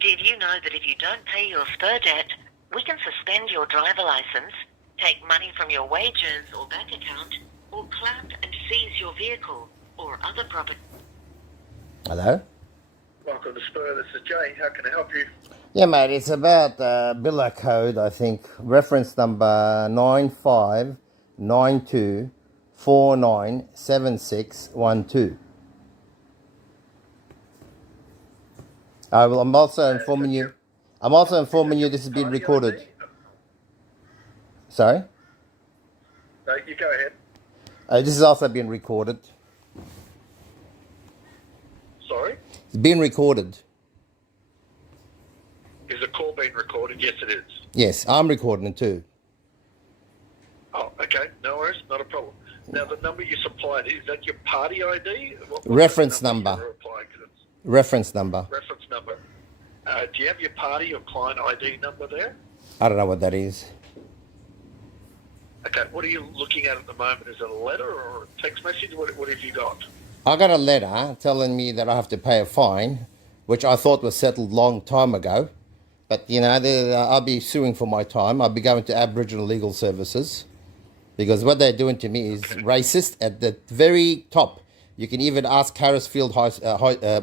Did you know that if you don't pay your SPER debt, we can suspend your driver license, take money from your wages or bank account, or clamp and seize your vehicle or other property? Hello? Welcome to SPER, this is Jay. How can I help you? Yeah, mate, it's about Billa Code, I think, reference number 9592497612. I'm also informing you. I'm also informing you this is being recorded. Sorry? No, you go ahead. This is also being recorded. Sorry? It's being recorded. Is the call being recorded? Yes, it is. Yes, I'm recording it too. Oh, okay. No worries. Not a problem. Now, the number you supplied, is that your party ID? What's Reference the number. you're applying? 'Cause it's Reference number. reference number. Do you have your party or client ID number there? I don't know what that is. Okay. What are you looking at the moment? Is it a letter or a text message? What have you got? I got a letter telling me that I have to pay a fine, which I thought was settled long time ago. But, you know, I'll be suing for my time. I'll be going to Aboriginal Legal Services because what they're doing to me is racist at the very top. You can even ask Harrisfield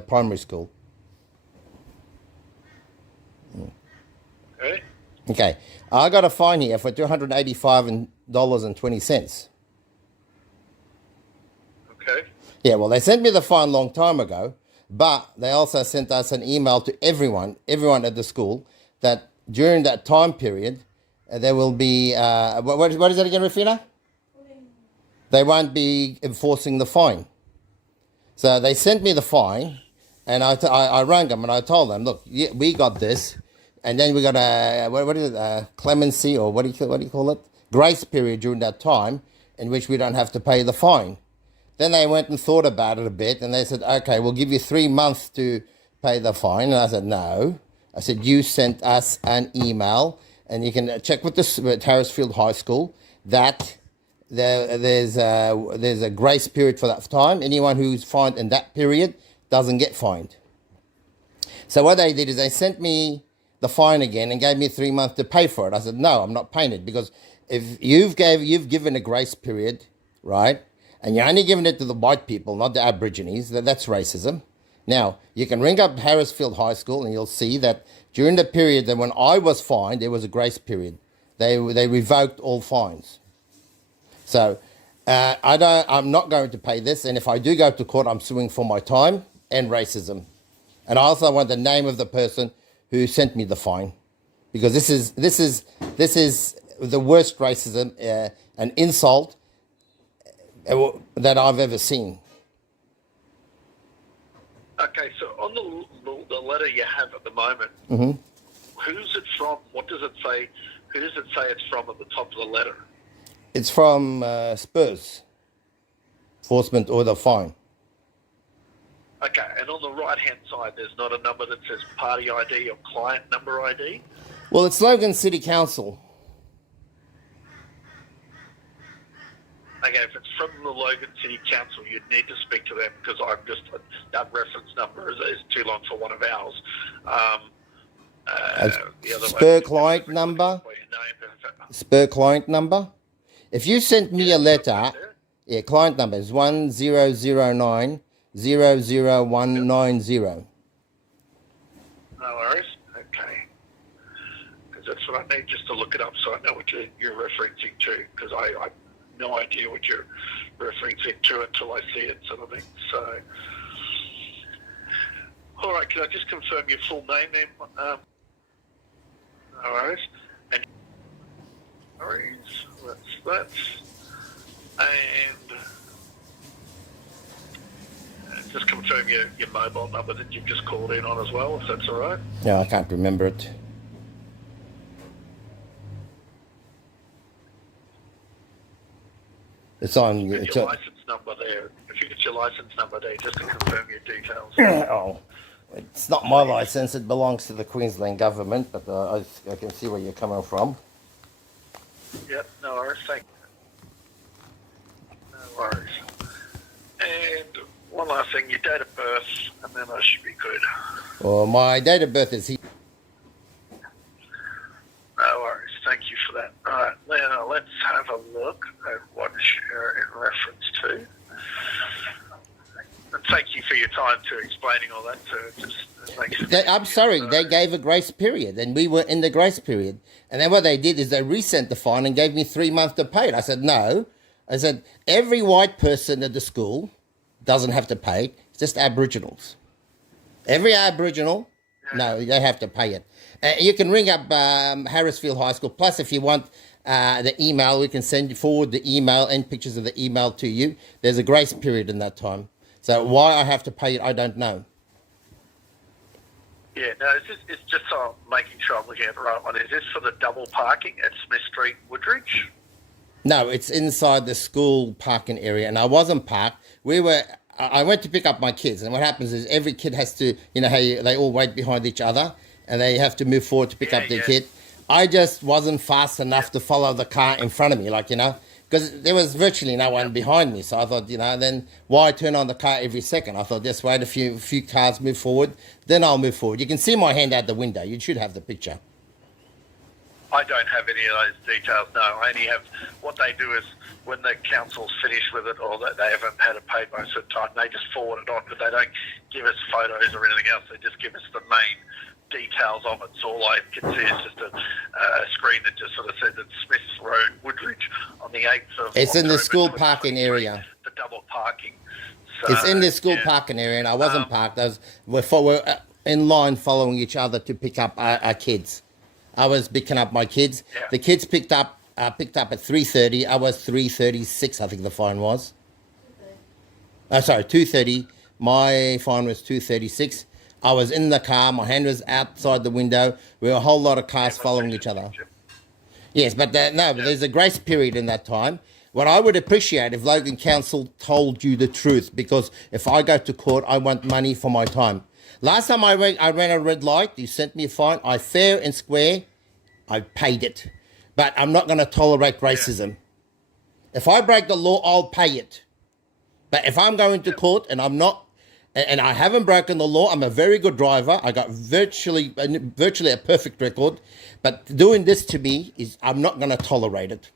Primary School. Okay. Okay, I got a fine here for $285.20. Okay. Yeah, well, they sent me the fine long time ago, but they also sent us an email to everyone at the school, that during that time period, there will be, what is that again, Rafina? They won't be enforcing the fine. So they sent me the fine, and I rang them and I told them, look, yeah, we got this, and then we got a, what is it, clemency, or what do you call it? Grace period during that time, in which we don't have to pay the fine. Then they went and thought about it a bit, and they said, okay, we'll give you 3 months to pay the fine. And I said, no. I said, you sent us an email, and you can check with Harrisfield High School that there's a grace period for that time. Anyone who's fined in that period doesn't get fined. So what they did is they sent me the fine again and gave me 3 months to pay for it. I said, no, I'm not paying it, because if you've given a grace period, right, and you're only giving it to the white people, not the Aborigines, that's racism. Now, you can ring up Harrisfield High School and you'll see that during the period that when I was fined, there was a grace period. They revoked all fines. So I'm not going to pay this, and if I do go to court, I'm suing for my time and racism. And I also want the name of the person who sent me the fine, because this is the worst racism and insult that I've ever seen. Okay, so on the letter you have at the moment, who's it from? What does it say? Who does it say it's from at the top of the letter? It's from SPERS, Enforcement Order Fine. Okay, and on the right-hand side, there's not a number that says party ID or client number ID? Well, it's Logan City Council. Okay, if it's from the Logan City Council, you'd need to speak to them, because that reference number is too long for one of ours. SPER client number? SPER client number? If you sent me a letter, client number is 1009-00190. No worries. Okay. Because that's what I need, just to look it up so I know what you're referencing to, because I have no idea what you're referencing to until I see it, sort of thing. So, all right, can I just confirm your full name then? No worries. And no worries. That's that. And just confirm your mobile number that you've just called in on as well, if that's all right. No, I can't remember it. It's on your license number there. If you get your license number there, just to confirm your details. Oh, it's not my license. It belongs to the Queensland Government, but I can see where you're coming from. Yep, no worries. Thank you. No worries. And one last thing, your date of birth, and then I should be good. Well, my date of birth is here. No worries. Thank you for that. All right, now let's have a look at what you're in reference to. And thank you for your time to explaining all that. I'm sorry, they gave a grace period, and we were in the grace period. And then what they did is they resent the fine and gave me 3 months to pay it. I said, no. I said, every white person at the school doesn't have to pay it. It's just Aboriginals. Every Aboriginal, no, they have to pay it. You can ring up Harrisfield High School. Plus, if you want the email, we can send forward the email and pictures of the email to you. There's a grace period in that time. So why I have to pay it, I don't know. Yeah, no, it's just so I'm making sure I'm looking at the right one. Is this for the double parking at Smith Street, Woodridge? No, it's inside the school parking area, and I wasn't parked. I went to pick up my kids, and what happens is every kid has to, you know, how they all wait behind each other, and they have to move forward to pick up their kid. I just wasn't fast enough to follow the car in front of me, like, you know, because there was virtually no one behind me. So I thought, you know, then why turn on the car every second? I thought, just wait a few cars move forward, then I'll move forward. You can see my hand out the window. You should have the picture. I don't have any of those details, no. I only have, what they do is when the council's finished with it or that they haven't had it paid by a certain time, they just forward it on, but they don't give us photos or anything else. They just give us the main details of it. So all I can see is just a screen that just sort of said that Smith Road, Woodridge, on the 8th of It's in the October school parking area. The double parking. So, It's in the school parking area, and I wasn't parked. We're in line following each other to pick up our kids. I was picking up my kids. Yeah. The kids picked up at 3:30. I was 3:36, I think the fine was. Sorry, 2:30. My fine was 2:36. I was in the car. My hand was outside the window. We were a whole lot of cars following each other. Yes, but but there's a grace period in that time. What I would appreciate if Logan Council told you the truth, because if I go to court, I want money for my time. Last time I ran a red light, you sent me a fine. I fair and square, I paid it. But I'm not going to tolerate racism. If I break the law, I'll pay it. But if I'm going to court and I'm not, and I haven't broken the law, I'm a very good driver. I got virtually a perfect record. But doing this to me I'm not going to tolerate it.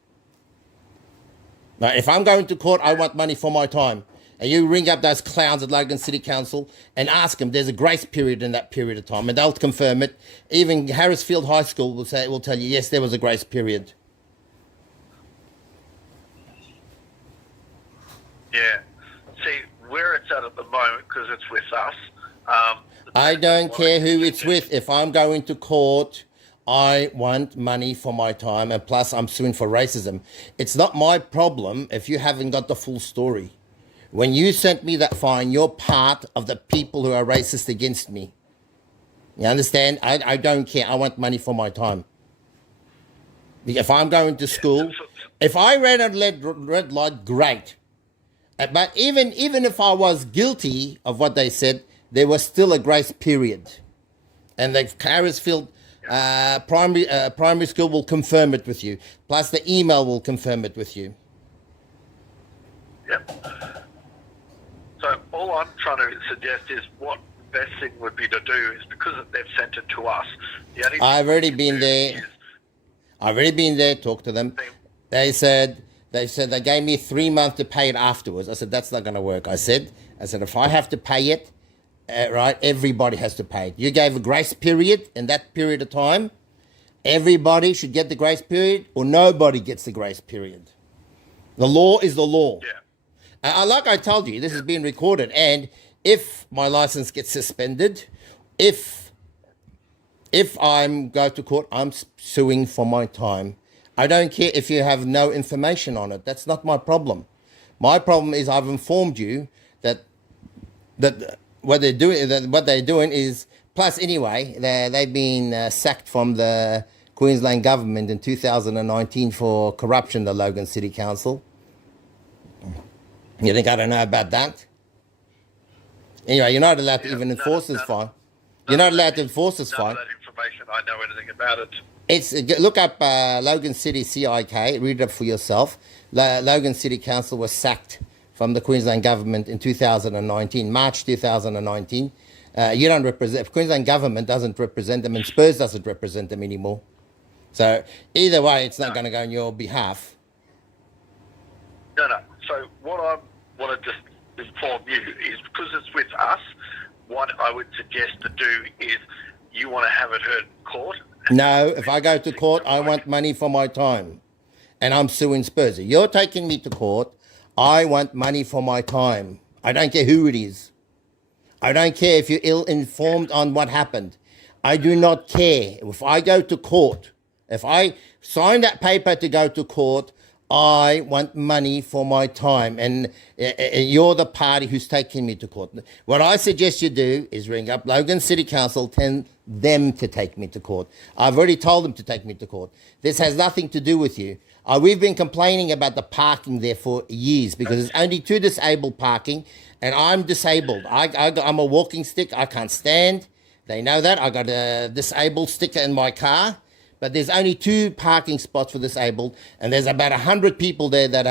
Now, if I'm going to court, I want money for my time. And you ring up those clowns at Logan City Council and ask them, there's a grace period in that period of time, and they'll confirm it. Even Harrisfield High School will tell you, yes, there was a grace period. Yeah. See, where it's at the moment, because it's with us. I don't care who it's with. If I'm going to court, I want money for my time, and plus I'm suing for racism. It's not my problem if you haven't got the full story. When you sent me that fine, you're part of the people who are racist against me. You understand? I don't care. I want money for my time. If I'm going to school, if I ran a red light, great. But even if I was guilty of what they said, there was still a grace period. And the Harrisfield primary school will confirm it with you. Plus the email will confirm it with you. Yep. So all I'm trying to suggest is what the best thing would be to do is, because they've sent it to us. I've already been there. Talked to them. They said they gave me 3 months to pay it afterwards. I said, that's not going to work. I said, if I have to pay it, right, everybody has to pay it. You gave a grace period in that period of time. Everybody should get the grace period, or nobody gets the grace period. The law is the law. Yeah. Like I told you, this is being recorded, and if my license gets suspended, if I'm going to court, I'm suing for my time. I don't care if you have no information on it. That's not my problem. My problem is I've informed you that what they're doing is, plus anyway, they've been sacked from the Queensland Government in 2019 for corruption, the Logan City Council. You think I don't know about that? Anyway, you're not allowed to even enforce this fine. You're not allowed to enforce this fine. None of that information, I know anything about it. Look up Logan City CIK, read it up for yourself. Logan City Council was sacked from the Queensland Government in 2019, March 2019. You don't represent, Queensland Government doesn't represent them, and Spurs doesn't represent them anymore. So either way, it's not going to go on your behalf. No. So what I want to just inform you is, because it's with us, what I would suggest to do is you want to have it heard in court. No, if I go to court, I want money for my time. And I'm suing Spurs. You're taking me to court. I want money for my time. I don't care who it is. I don't care if you're ill-informed on what happened. I do not care. If I go to court, if I sign that paper to go to court, I want money for my time. And you're the party who's taking me to court. What I suggest you do is ring up Logan City Council, tell them to take me to court. I've already told them to take me to court. This has nothing to do with you. We've been complaining about the parking there for years because there's only 2 disabled parking, and I'm disabled. I'm a walking stick. I can't stand. They know that. I got a disabled sticker in my car, but there's only 2 parking spots for disabled, and there's about 100 people there that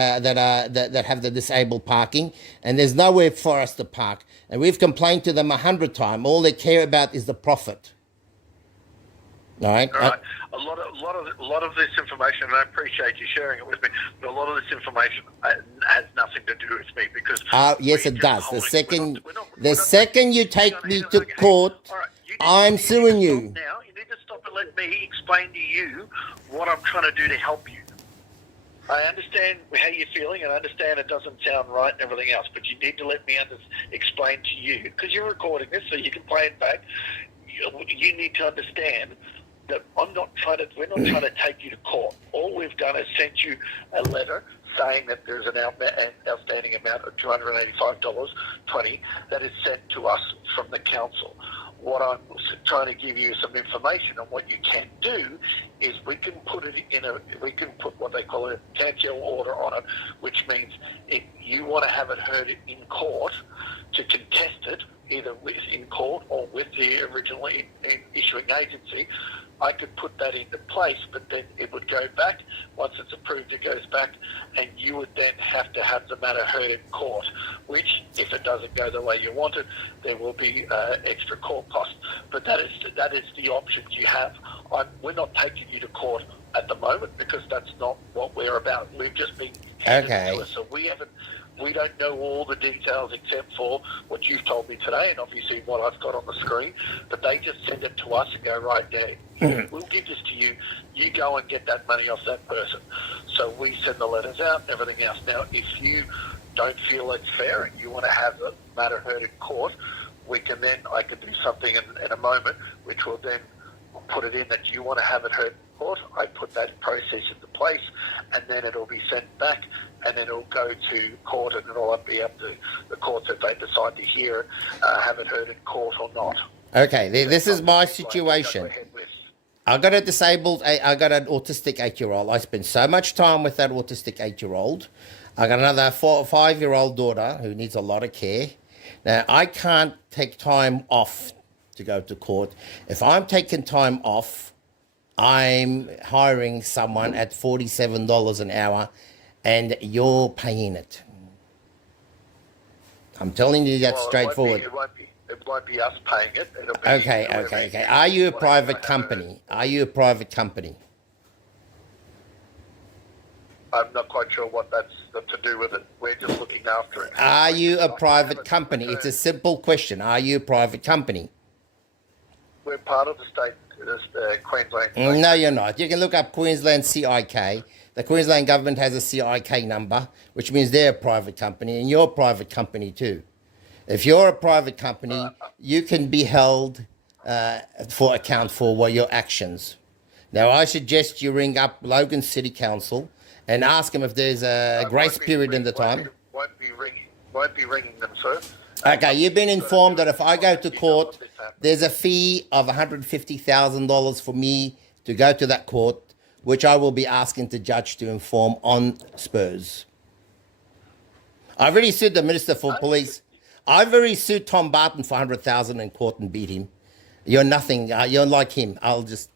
have the disabled parking, and there's nowhere for us to park. And we've complained to them 100 times. All they care about is the profit. All right. A lot of this information, and I appreciate you sharing it with me, but a lot of this information has nothing to do with me because. Yes, it does. The second you take me to court, I'm suing you. Now you need to stop and let me explain to you what I'm trying to do to help you. I understand how you're feeling, and I understand it doesn't sound right and everything else, but you need to let me explain to you, because you're recording this, so you can play it back. You need to understand that we're not trying to take you to court. All we've done is sent you a letter saying that there's an outstanding amount of $285.20 that is sent to us from the council. What I'm trying to give you some information on what you can do is we can put what they call a cancel order on it, which means if you want to have it heard in court to contest it, either in court or with the original issuing agency, I could put that into place, but then it would go back. Once it's approved, it goes back, and you would then have to have the matter heard in court, which, if it doesn't go the way you want it, there will be extra court costs. But that is the options you have. We're not taking you to court at the moment because that's not what we're about. We've just been handed to us, so we don't know all the details except for what you've told me today and obviously what I've got on the screen, but they just send it to us and go, right there, we'll give this to you, you go and get that money off that person. So we send the letters out and everything else. Now, if you don't feel it's fair and you want to have the matter heard in court, I can do something in a moment which will then put it in that you want to have it heard in court. I put that process into place, and then it'll be sent back, and then it'll go to court, and it'll be up to the courts if they decide to hear it, have it heard in court or not. Okay, this is my situation. I got an autistic 8-year-old. I spend so much time with that autistic 8-year-old. I got another 4 or 5-year-old daughter who needs a lot of care. Now, I can't take time off to go to court. If I'm taking time off, I'm hiring someone at $47 an hour, and you're paying it. I'm telling you that straightforward. It won't be us paying it. It'll be Okay. Are you a private company? I'm not quite sure what that's to do with it. We're just looking after it. Are you a private company? It's a simple question. Are you a private company? We're part of the state, Queensland. No, you're not. You can look up Queensland CIK. The Queensland Government has a CIK number, which means they're a private company, and you're a private company too. If you're a private company, you can be held for account for your actions. Now, I suggest you ring up Logan City Council and ask them if there's a grace period in the time. Won't be ringing them, sir. Okay, you've been informed that if I go to court, there's a fee of $150,000 for me to go to that court, which I will be asking the judge to inform on Spurs. I've already sued the Minister for Police. I've already sued Tom Barton for $100,000 in court and beat him. You're nothing. You're like him. I'll just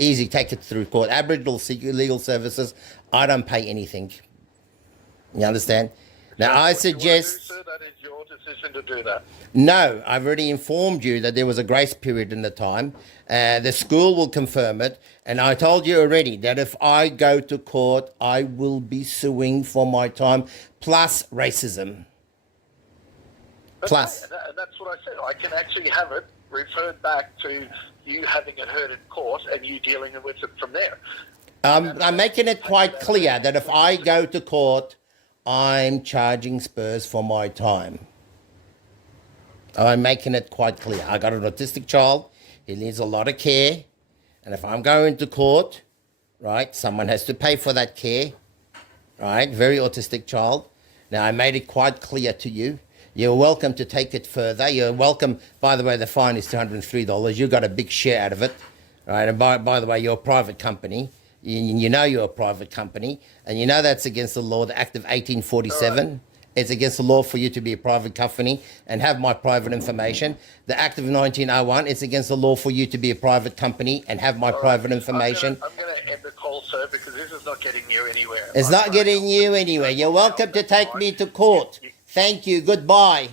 easy take it through court. Aboriginal legal services, I don't pay anything. You understand? Now, I suggest... Sir, that is your decision to do that. No, I've already informed you that there was a grace period in the time. The school will confirm it. And I told you already that if I go to court, I will be suing for my time, plus racism. Plus. And that's what I said. I can actually have it referred back to you having it heard in court and you dealing with it from there. I'm making it quite clear that if I go to court, I'm charging Spurs for my time. I'm making it quite clear. I got an autistic child. He needs a lot of care. And if I'm going to court, right, someone has to pay for that care, right? Very autistic child. Now, I made it quite clear to you. You're welcome to take it further. You're welcome. By the way, the fine is $203. You got a big share out of it, right? And by the way, you're a private company. You know you're a private company. And you know that's against the law, the Act of 1847. It's against the law for you to be a private company and have my private information. The Act of 1901, it's against the law for you to be a private company and have my private information. I'm going to end the call, sir, because this is not getting you anywhere. It's not getting you anywhere. You're welcome to take me to court. Thank you. Goodbye.